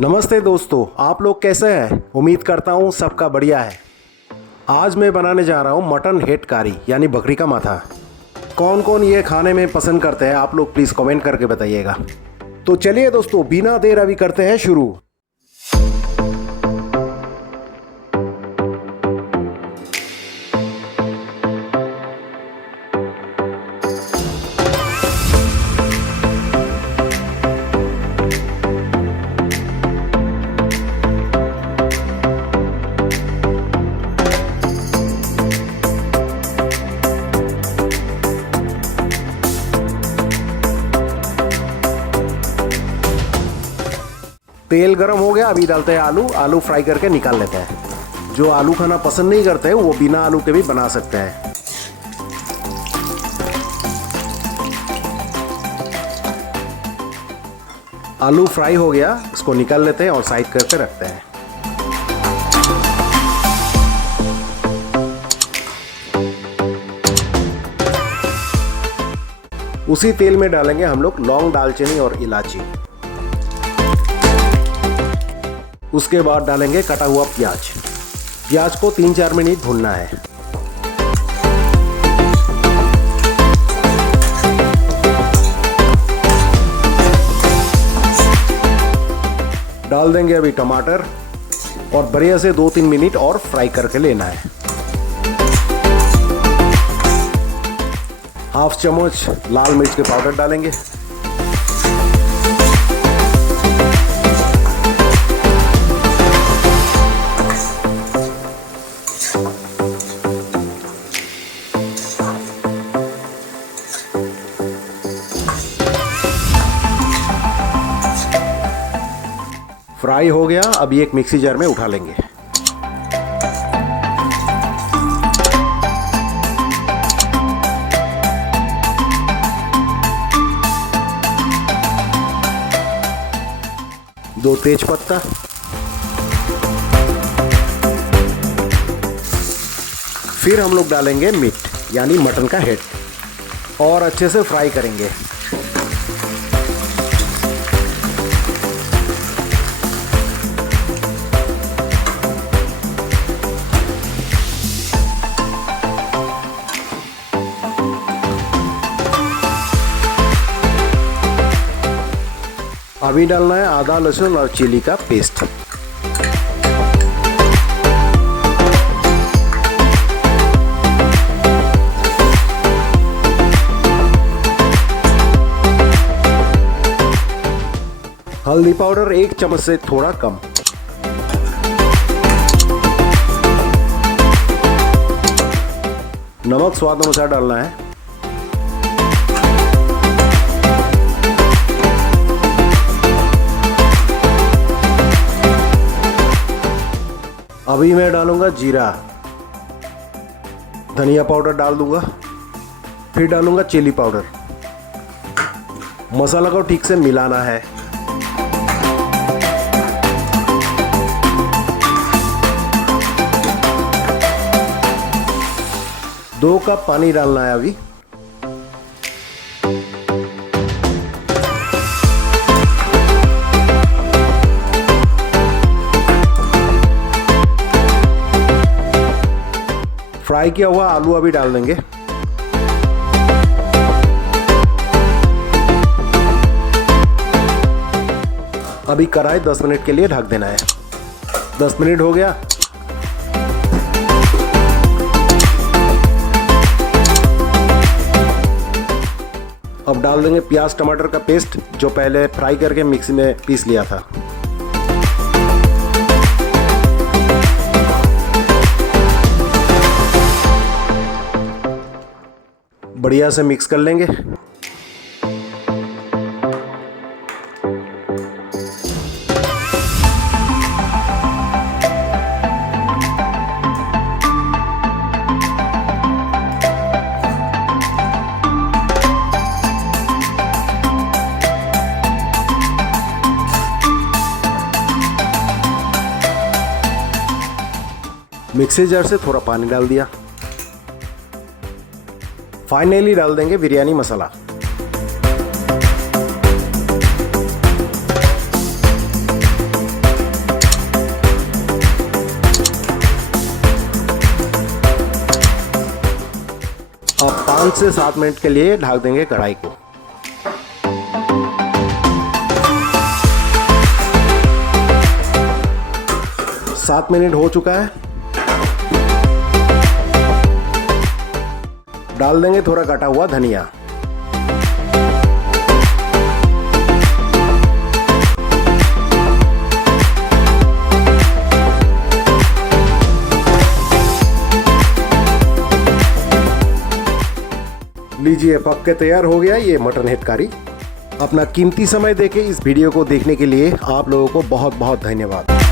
नमस्ते दोस्तों, आप लोग कैसे हैं? उम्मीद करता हूँ सबका बढ़िया है। आज मैं बनाने जा रहा हूँ मटन हेड कारी यानी बकरी का माथा। कौन कौन ये खाने में पसंद करते हैं आप लोग प्लीज़ कमेंट करके बताइएगा। तो चलिए दोस्तों, बिना देर अभी करते हैं शुरू। तेल गरम हो गया, अभी डालते हैं आलू फ्राई करके निकाल लेते हैं। जो आलू खाना पसंद नहीं करते वो बिना आलू के भी बना सकते हैं। आलू फ्राई हो गया, इसको निकाल लेते हैं और साइड करके रखते हैं। उसी तेल में डालेंगे हम लोग लौंग, दालचीनी और इलायची। उसके बाद डालेंगे कटा हुआ प्याज को 3-4 मिनट भूनना है। डाल देंगे अभी टमाटर और बढ़िया से 2-3 मिनट और फ्राई करके लेना है। 1/2 चम्मच लाल मिर्च के पाउडर डालेंगे। फ्राई हो गया, अभी एक मिक्सी जार में उठा लेंगे। दो तेज पत्ता, फिर हम लोग डालेंगे मीट यानी मटन का हेड और अच्छे से फ्राई करेंगे। अभी डालना है आदा लहसुन और चिली का पेस्ट। हल्दी पाउडर 1 चम्मच से थोड़ा कम। नमक स्वाद अनुसार डालना है। अभी मैं डालूंगा जीरा, धनिया पाउडर डाल दूंगा, फिर डालूंगा चिली पाउडर। मसाला को ठीक से मिलाना है। दो कप पानी डालना है अभी। फ्राई किया हुआ आलू अभी डाल देंगे। अभी कढ़ाई 10 मिनट के लिए ढक देना है। 10 मिनट हो गया। अब डाल देंगे प्याज टमाटर का पेस्ट जो पहले फ्राई करके मिक्सी में पीस लिया था। बढ़िया से मिक्स कर लेंगे। मिक्सी जार से थोड़ा पानी डाल दिया। फाइनली डाल देंगे बिरयानी मसाला। 5 से 7 मिनट के लिए ढक देंगे कढ़ाई को। सात मिनट हो चुका है। डाल देंगे थोड़ा कटा हुआ धनिया। लीजिए, पक के तैयार हो गया ये मटन हेड कारी। अपना कीमती समय देके इस वीडियो को देखने के लिए आप लोगों को बहुत बहुत धन्यवाद।